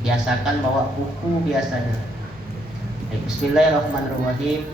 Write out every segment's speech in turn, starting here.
Biasakan bawa buku biasanya. Bismillahirrahmanirrahim.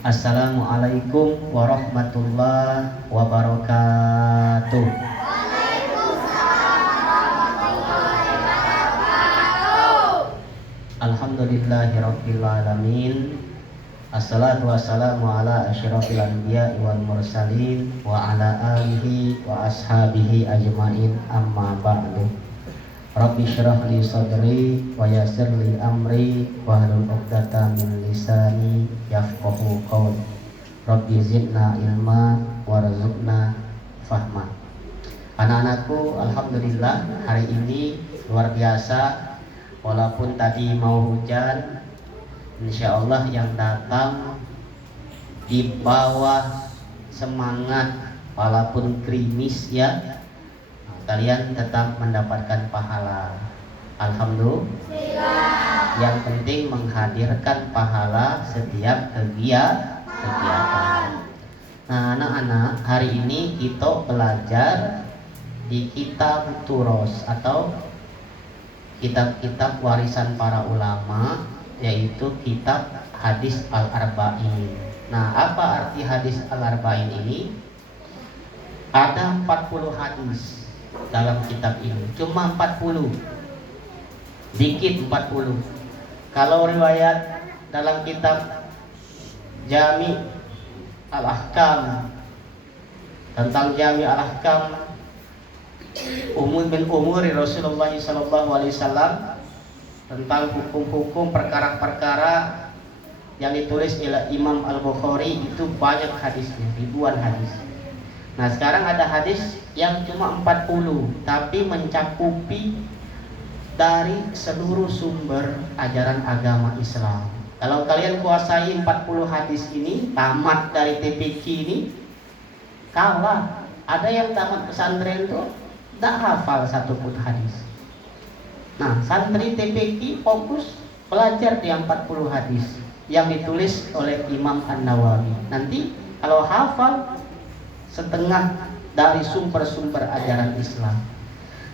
Assalamualaikum warahmatullahi wabarakatuh. Alhamdulillahirabbil alamin. Assalatu wassalamu ala asyrafil anbiya'i wal mursalin wa ala alihi wa ashabihi ajmain, amma ba'du. Rabbi syrah li sadri wa yassir li amri wa hlul 'uqdatam min lisani yafqahu qawli. Rabbi zidna ilma warzuqna fahma. Anak-anakku, alhamdulillah hari ini luar biasa. Walaupun tadi mau hujan, insyaallah yang datang di bawah semangat walaupun gerimis ya, kalian tetap mendapatkan pahala. Alhamdulillah. Yang penting menghadirkan pahala setiap kegiatan. Nah, anak-anak, hari ini kita belajar di kitab Turos atau kitab-kitab warisan para ulama, yaitu kitab hadis al-arba'in. Nah, apa arti hadis al-arba'in ini? Ada 40 hadis dalam kitab ini, cuma 40, dikit 40. Kalau riwayat dalam kitab Jami al-Ahkam, tentang Jami al-Ahkam bin umuri Rasulullah SAW, tentang hukum-hukum perkara-perkara yang ditulis oleh Imam Al-Bukhari, itu banyak hadisnya, ribuan hadis. Nah, sekarang ada hadis yang cuma 40 tapi mencakupi dari seluruh sumber ajaran agama Islam. Kalau kalian kuasai 40 hadis ini, tamat dari TPQ ini, kalah. Ada yang tamat pesantren tuh tak hafal satu pun hadis. Nah, santri TPQ fokus belajar di 40 hadis yang ditulis oleh Imam An-Nawawi. Nanti kalau hafal setengah dari sumber-sumber ajaran Islam.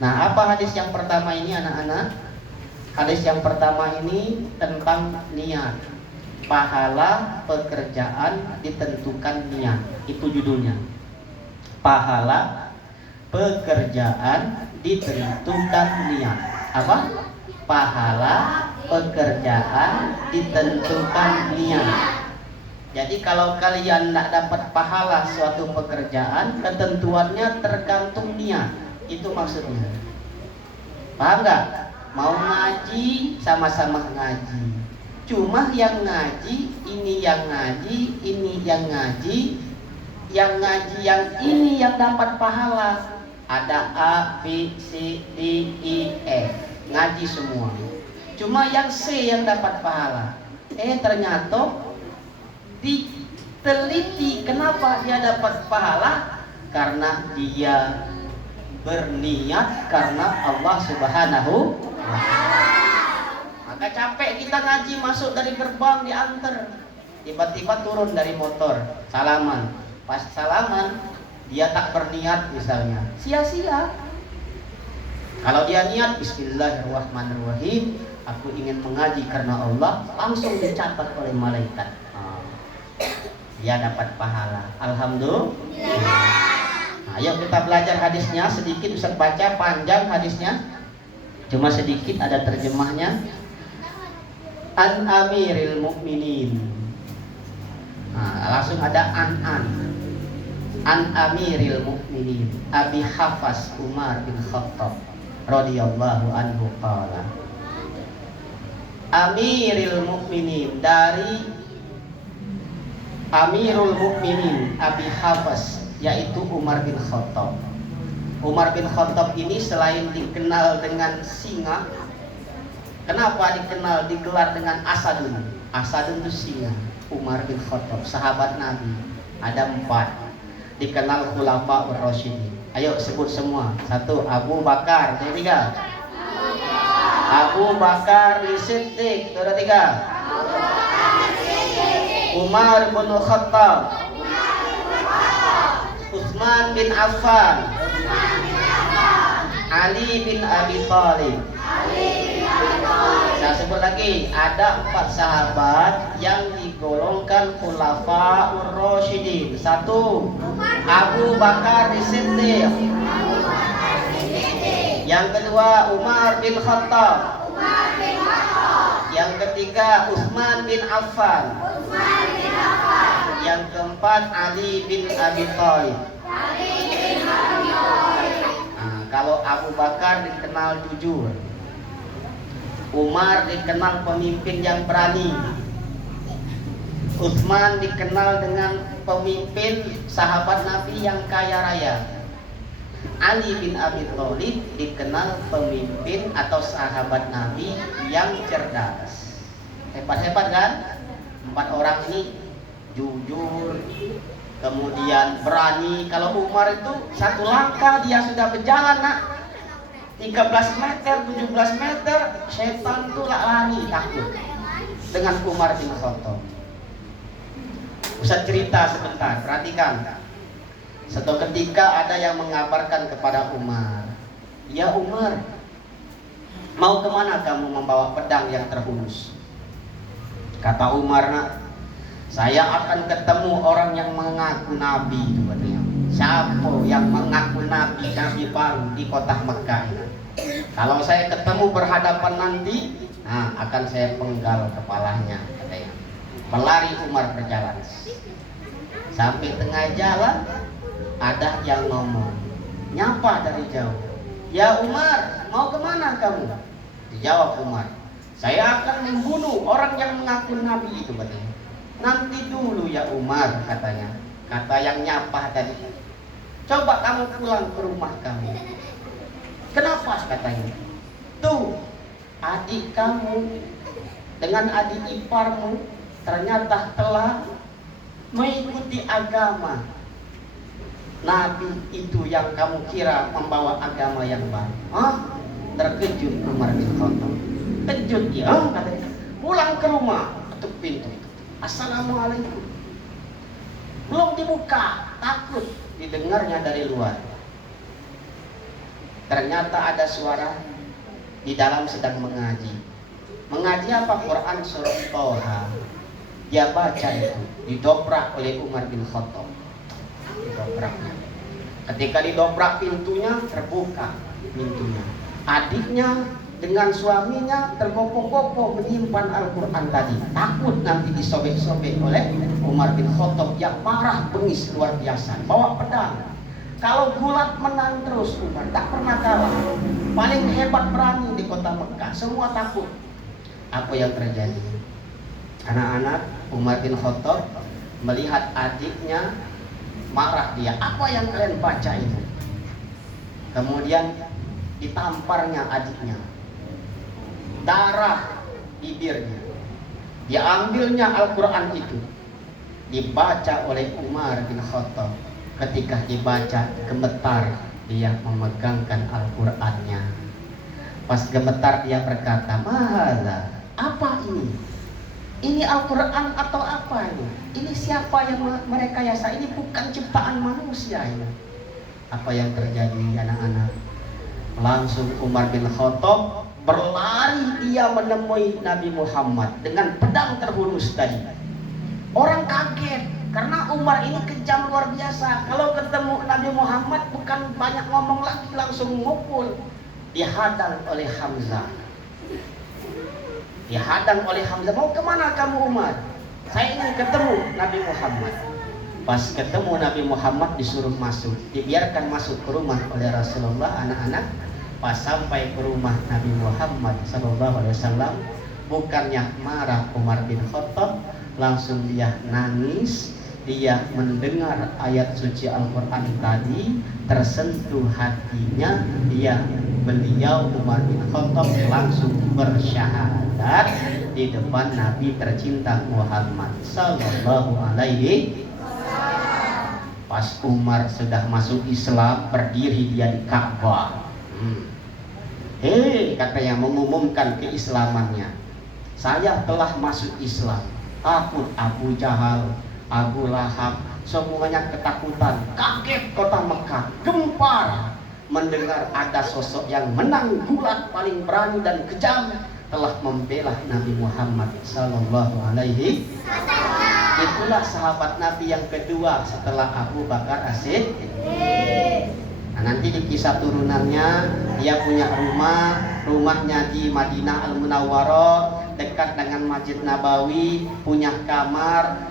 Nah, apa hadis yang pertama ini, anak-anak? Hadis yang pertama ini tentang niat. Pahala pekerjaan ditentukan niat. Itu judulnya. Pahala pekerjaan ditentukan niat. Apa? Pahala pekerjaan ditentukan niat. Jadi kalau kalian tidak dapat pahala suatu pekerjaan, ketentuannya tergantung niat. Itu maksudnya. Paham nggak? Mau ngaji, sama-sama ngaji. Cuma yang ngaji, ini yang ngaji, ini yang ngaji. Yang ngaji yang ini yang dapat pahala. Ada A, B, C, D, E, F. Ngaji semua. Cuma yang C yang dapat pahala. Ternyata diteliti kenapa dia dapat pahala, karena dia berniat karena Allah Subhanahu wa ta'ala. Maka capek kita ngaji, masuk dari gerbang diantar, tiba-tiba turun dari motor, salaman. Pas salaman dia tak berniat misalnya, sia-sia. Kalau dia niat bismillahirrahmanirrahim, aku ingin mengaji karena Allah, langsung dicatat oleh malaikat. Dia dapat pahala. Alhamdulillah. Nah, ayo kita belajar hadisnya sedikit. Ustaz baca panjang hadisnya, cuma sedikit ada terjemahnya. An Amiril Mukminin. Nah, langsung ada an Amiril Mukminin Abi Hafs Umar bin Khattab radhiyallahu anhu qala. Amiril Mukminin, dari Amirul Mukminin Abi Hafs, yaitu Umar bin Khattab. Umar bin Khattab ini selain dikenal dengan singa, kenapa digelar dengan Asadun? Asadun itu singa. Umar bin Khattab, sahabat Nabi, ada 4. Dikenal khulafa ur-rasyidin. Ayo sebut semua. 1, Abu Bakar. Yang 3, Abu Bakar As-Siddiq. Yang 3, Umar bin Khattab. Utsman bin Affan. Ali bin Abi Thalib. Saya sebut lagi, ada 4 sahabat yang digolongkan khulafaur rasyidin. 1, Abu Bakar As-Siddiq. Yang kedua, Umar bin Khattab. Yang ketiga, Utsman bin Affan. Yang keempat, Ali bin Abi Thalib. Nah, kalau Abu Bakar dikenal jujur, Umar dikenal pemimpin yang berani, Utsman dikenal dengan pemimpin sahabat Nabi yang kaya raya, Ali bin Abi Thalib dikenal pemimpin atau sahabat Nabi yang cerdas. Hebat-hebat kan? 4 orang ini jujur, kemudian berani. Kalau Umar itu 1 langkah dia sudah berjalan, nak, 13 meter, 17 meter, setan tuh lari takut dengan Umar bin Khattab. Ustaz cerita sebentar, perhatikan. Suatu ketika ada yang mengabarkan kepada Umar, "Ya Umar, mau kemana kamu membawa pedang yang terhunus?" Kata Umar, "Nak, saya akan ketemu orang yang mengaku Nabi," itu katanya. Siapa yang mengaku Nabi, Nabi baru di kota Mekah ini? Kalau saya ketemu berhadapan nanti, nah, akan saya penggal kepalanya, katanya. Pelari Umar berjalan. Sampai tengah jalan, ada yang ngomong, nyapa dari jauh, "Ya Umar, mau kemana kamu?" Dijawab Umar, "Saya akan membunuh orang yang mengaku Nabi itu," katanya. "Nanti dulu ya Umar," katanya. Kata yang nyapa tadi, "Coba kamu pulang ke rumah kamu." "Kenapa?" katanya. "Tuh, adik kamu dengan adik iparmu ternyata telah mengikuti agama Nabi itu yang kamu kira membawa agama yang baru." "Hah?" Terkejut Umar bin Khattab. Kejut dia, katanya. Pulang ke rumah, ketuk pintu. "Assalamualaikum." Belum dibuka, takut didengarnya dari luar. Ternyata ada suara di dalam sedang mengaji. Mengaji apa? Quran surah Thaha. Dia baca itu, didobrak oleh Umar bin Khattab. Didobraknya. Ketika didobrak pintunya, terbuka pintunya. Adiknya dengan suaminya tergopoh-gopoh menyimpan Al-Quran tadi. Takut nanti disobek-sobek oleh Umar bin Khattab yang marah bengis luar biasa. Bawa pedang. Kalau gulat menang terus Umar, tak pernah kalah. Paling hebat berani di kota Mekah. Semua takut. Apa yang terjadi? Anak-anak, Umar bin Khattab melihat adiknya marah dia. "Apa yang kalian baca itu?" Kemudian ditamparnya adiknya, darah bibirnya, diambilnya Al-Quran itu, dibaca oleh Umar bin Khattab. Ketika dibaca, gemetar dia memegangkan Al-Qurannya. Pas gemetar dia berkata, "Mahala, apa ini? Ini Al-Quran atau apa ini? Ini siapa yang merekayasa? Ini bukan ciptaan manusia ini." Apa yang terjadi anak-anak? Langsung Umar bin Khattab berlari, dia menemui Nabi Muhammad dengan pedang terhunus tadi. Orang kaget karena Umar ini kejam luar biasa. Kalau ketemu Nabi Muhammad bukan banyak ngomong lagi, langsung ngumpul. Dihadang oleh Hamzah. Dihadang oleh Hamzah. "Mau kemana kamu Umar?" "Saya ingin ketemu Nabi Muhammad." Pas ketemu Nabi Muhammad disuruh masuk, dibiarkan masuk ke rumah oleh Rasulullah. Anak-anak, pas sampai ke rumah Nabi Muhammad SAW, bukannya marah Umar bin Khattab, langsung dia nangis. Dia mendengar ayat suci Al-Quran tadi, tersentuh hatinya. Beliau Umar bin Khattab langsung bersyahadat di depan Nabi tercinta Muhammad Sallallahu Alaihi. Pas Umar sudah masuk Islam, berdiri dia di Ka'bah. Katanya mengumumkan keislamannya. "Saya telah masuk Islam." Takut Abu Jahal, Abu Lahab, semuanya ketakutan. Kaget kota Mekah, gempar. mendengar ada sosok yang menang gulat, paling berani dan kejam, telah membela Nabi Muhammad sallallahu alaihi wasallam. Itulah sahabat Nabi yang kedua setelah Abu Bakar As-Siddiq. Nah, nanti di kisah turunannya dia punya rumahnya di Madinah Al-Munawwarah dekat dengan Masjid Nabawi, punya kamar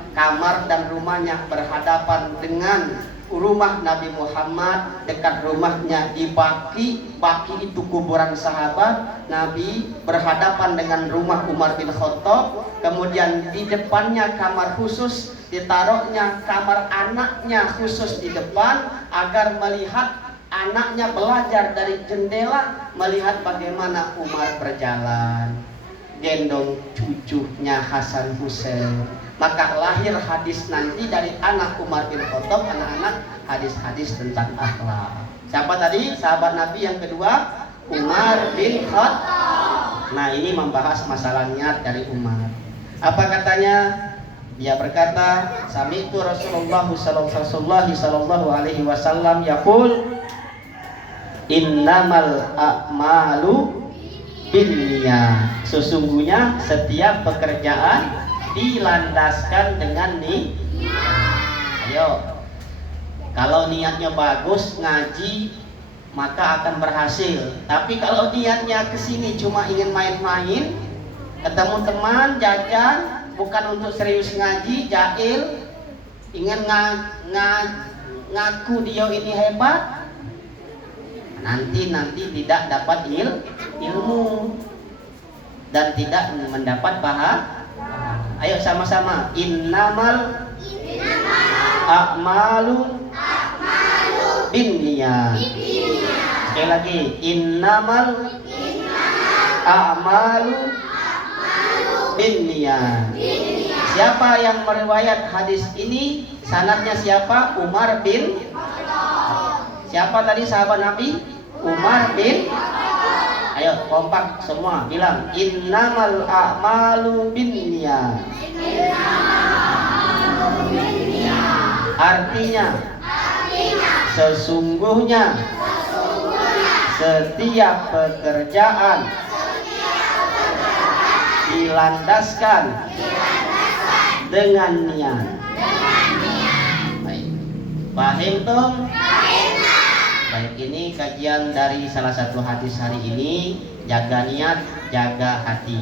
dan rumahnya berhadapan dengan rumah Nabi Muhammad, dekat rumahnya di Baqi. Baqi itu kuburan sahabat Nabi, berhadapan dengan rumah Umar bin Khattab. Kemudian di depannya kamar khusus, ditaruhnya kamar anaknya khusus di depan agar melihat anaknya belajar dari jendela, melihat bagaimana Umar berjalan gendong cucunya Hasan Husain. Maka lahir hadis nanti dari anak Umar bin Khattab, anak-anak hadis-hadis tentang akhlak. Siapa tadi sahabat Nabi yang kedua? Umar bin Khattab. Nah, ini membahas masalah niat dari Umar. Apa katanya? Dia berkata, sami'tu Rasulullah sallallahu alaihi wasallam yaqul, innamal a'malu binniyat. Sesungguhnya setiap pekerjaan dilandaskan dengan niat. Ayo, kalau niatnya bagus ngaji maka akan berhasil. Tapi kalau niatnya kesini cuma ingin main-main, ketemu teman, jajan, bukan untuk serius ngaji, jahil, ingin ngaku dia ini hebat, nanti tidak dapat ilmu dan tidak mendapat pahala. Ayo sama-sama, innamal a'malu binniyat. Sekali lagi, innamal a'malu binniyat. Siapa yang meriwayat hadis ini? Sanadnya siapa? Umar bin. Siapa tadi sahabat Nabi? Umar bin. Ayo kompak semua bilang, innamal a'malu binniyat. Artinya sesungguhnya setiap pekerjaan dilandaskan dengan niat. Baik, paham tuh? Baik, ini kajian dari salah satu hadis hari ini. Jaga niat, jaga hati.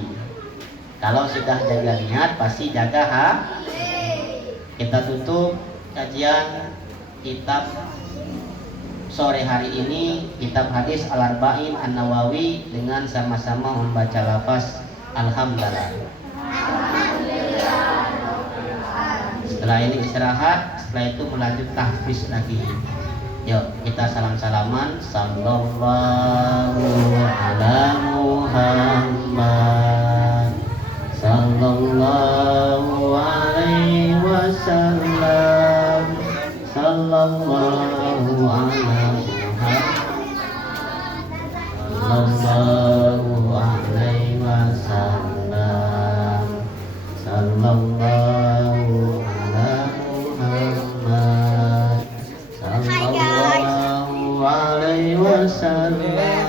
Kalau sudah jaga niat, pasti jaga hati. Kita tutup kajian kitab sore hari ini, kitab hadis Al-Arba'in An-Nawawi, dengan sama-sama membaca lafaz Alhamdulillah. Setelah ini istirahat, setelah itu melanjut tahfiz lagi. Yuk kita salam-salaman. Sallallahu ala Muhammad, sallallahu alaihi wasallam, sallallahu ala Muhammad, sallallahu alaihi wasallam, sallallahu ala Muhammad, sallallahu alaihi wasallam.